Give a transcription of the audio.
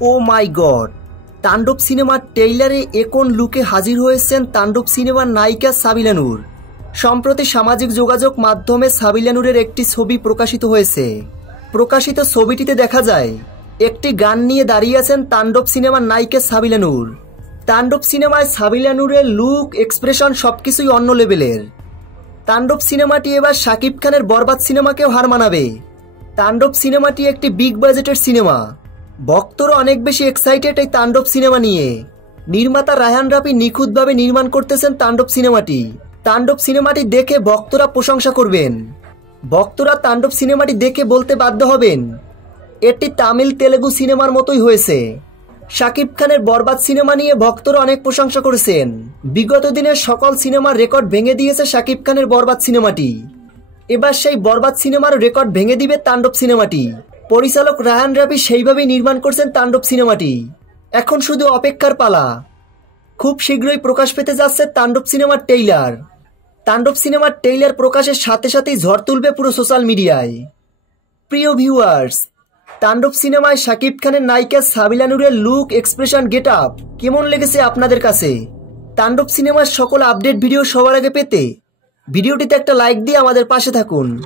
ও মাই god, তাণ্ডব সিনেমার ট্রেইলারে এখন লুকে হাজির হয়েছেন তাণ্ডব সিনেমার নায়িকা সাবিলা নূর। সম্প্রতি সামাজিক যোগাযোগ মাধ্যমে সাবিলা নূরের একটি ছবি প্রকাশিত হয়েছে। প্রকাশিত ছবিটিতে দেখা যায় একটি গান নিয়ে দাঁড়িয়ে আছেন তাণ্ডব সিনেমার নায়িকা সাবিলা নূর। তাণ্ডব সিনেমায় সাবিলা নূরের লুক, এক্সপ্রেশন সবকিছুই অন্য লেভেলের। তাণ্ডব সিনেমাটি এবার শাকিব খানের বরবাদ সিনেমাকেও হার মানাবে। তাণ্ডব সিনেমাটি একটি বিগ বাজেটের সিনেমা। ভক্তরা অনেক বেশি এক্সাইটেড এই তাণ্ডব সিনেমা নিয়ে। নির্মাতা রায়হান রাফি নিখুঁতভাবে নির্মাণ করতেছেন তাণ্ডব সিনেমাটি। তাণ্ডব সিনেমাটি দেখে ভক্তরা প্রশংসা করবেন। ভক্তরা তাণ্ডব সিনেমাটি দেখে বলতে বাধ্য হবেন এটি তামিল তেলেগু সিনেমার মতোই হয়েছে। শাকিব খানের বরবাদ সিনেমা নিয়ে ভক্তরা অনেক প্রশংসা করেছেন। বিগত দিনের সকল সিনেমার রেকর্ড ভেঙে দিয়েছে শাকিব খানের বরবাদ সিনেমাটি। এবার সেই বরবাদ সিনেমার রেকর্ড ভেঙে দিবে তাণ্ডব সিনেমাটি। পরিচালক রায়হান রাফি সেইভাবেই নির্মাণ করছেন তাণ্ডব সিনেমাটি। এখন শুধু অপেক্ষার পালা। খুব শীঘ্রই প্রকাশ পেতে যাচ্ছে তাণ্ডব সিনেমার ট্রেইলার। তাণ্ডব সিনেমার ট্রেইলার প্রকাশের সাথে সাথেই ঝড় তুলবে পুরো সোশ্যাল মিডিয়ায়। প্রিয় ভিউয়ার্স, তাণ্ডব সিনেমায় শাকিব খানের নায়িকা সাবিলা নূরের লুক, এক্সপ্রেশন, গেট আপ কেমন লেগেছে আপনাদের কাছে? তাণ্ডব সিনেমার সকল আপডেট ভিডিও সবার আগে পেতে ভিডিওটিতে একটা লাইক দিয়ে আমাদের পাশে থাকুন।